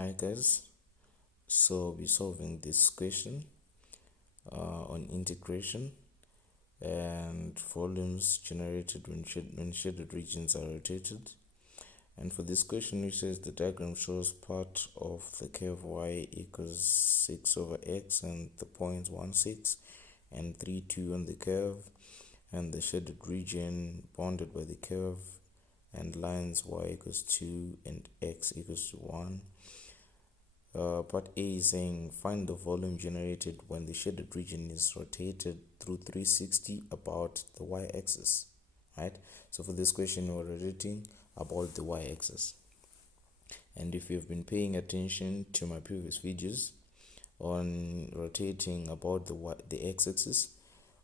Hi guys, so we're solving this question on integration and volumes generated when shaded regions are rotated. And for this question, which says the diagram shows part of the curve y equals 6 over x and the points 1, 6 and 3, 2 on the curve, and the shaded region bounded by the curve and lines y equals 2 and x equals to 1. Part A is saying find the volume generated when the shaded region is rotated through 360 about the y-axis, right? So for this question, we're rotating about the y-axis. And if you've been paying attention to my previous videos on rotating about the x-axis,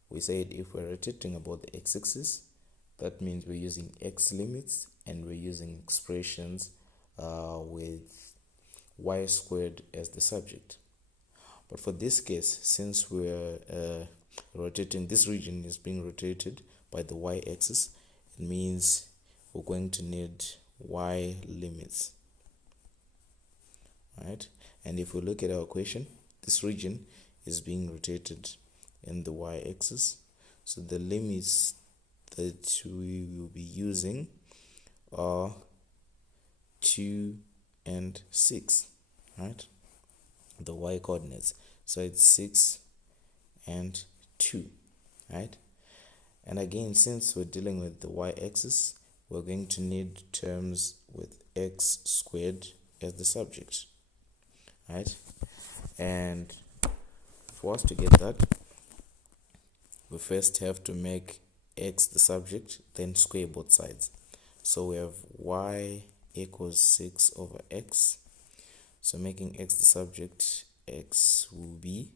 we said if we're rotating about the x-axis, that means we're using x limits and we're using expressions with y squared as the subject. But for this case, since we're rotating, this region is being rotated by the y-axis, it means we're going to need y limits, right? And if we look at our equation, this region is being rotated in the y-axis, so the limits that we will be using are 2 and 6, right? The y coordinates, so it's 6 and 2, right? And again, since we're dealing with the y-axis, we're going to need terms with x squared as the subject, right? And for us to get that, we first have to make x the subject, then square both sides. So we have y equals 6 over x. So making x the subject, x will be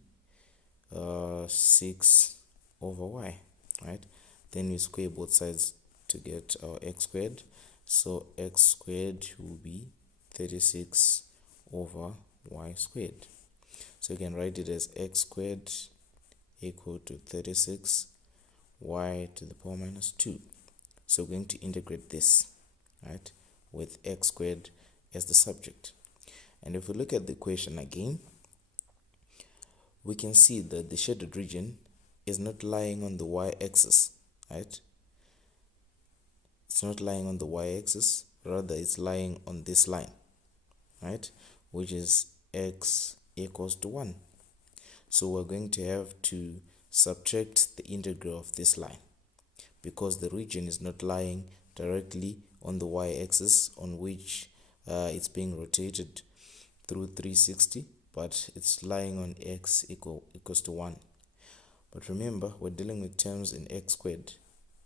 6 over y, right? Then we square both sides to get our x squared. So x squared will be 36 over y squared. So you can write it as x squared equal to 36 y to the power minus 2. So we're going to integrate this, right, with x squared as the subject. And if we look at the equation again, we can see that the shaded region is not lying on the y-axis, right? It's not lying on the y-axis, rather it's lying on this line, right, which is x equals to 1. So we're going to have to subtract the integral of this line because the region is not lying directly on the y-axis on which it's being rotated through 360, but it's lying on x equals to 1. But remember, we're dealing with terms in x squared,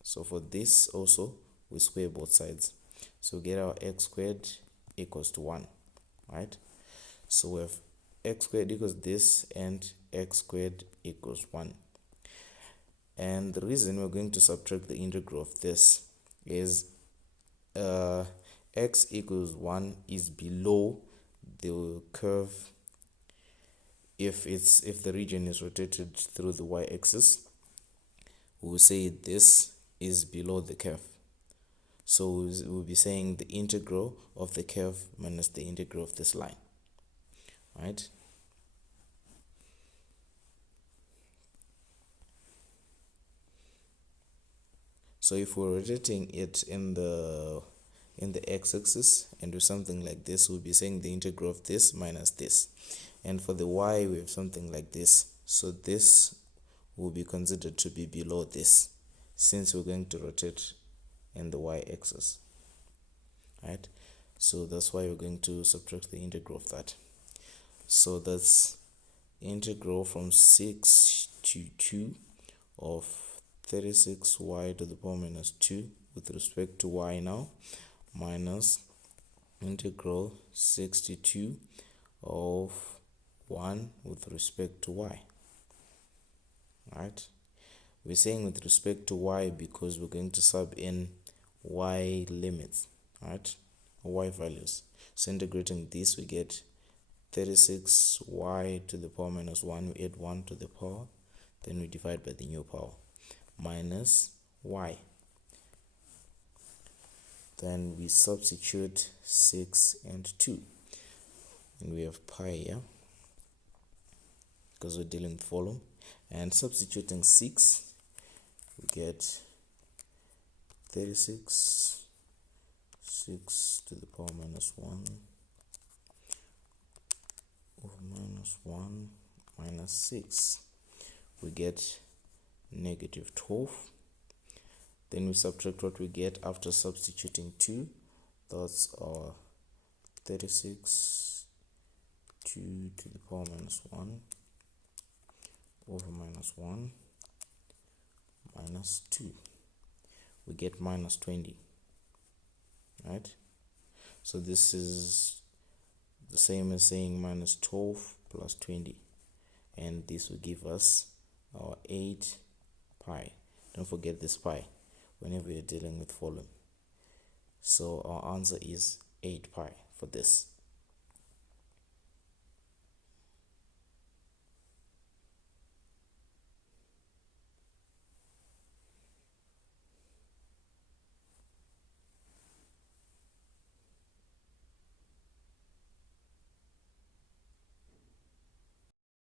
so for this also we square both sides, so we get our x squared equals to 1, right? So we have x squared equals this and x squared equals 1. And the reason we're going to subtract the integral of this is x equals 1 is below the curve. If the region is rotated through the y-axis, we will say this is below the curve. So we'll be saying the integral of the curve minus the integral of this line, right? So if we're rotating it in the x-axis and do something like this, we'll be saying the integral of this minus this. And for the y, we have something like this. So this will be considered to be below this, since we're going to rotate in the y-axis, right? So that's why we're going to subtract the integral of that. So that's integral from 6 to 2 of 36y to the power minus 2 with respect to y now, minus integral 62 of 1 with respect to y, right? We're saying with respect to y because we're going to sub in y limits, right, y values. So integrating this, we get 36y to the power minus 1, we add 1 to the power, then we divide by the new power, minus y. Then we substitute 6 and 2. and we have pi here because we're dealing with volume, and substituting 6 we get 36 6 to the power minus 1 over minus 1 minus 6, we get negative 12. Then we subtract what we get after substituting 2. That's our 36 2 to the power minus 1 over minus 1 minus 2. We get minus 20, right? So this is the same as saying minus 12 plus 20, and this will give us our 8 pi. Don't forget this pi whenever you're dealing with volume. So our answer is 8 pi for this.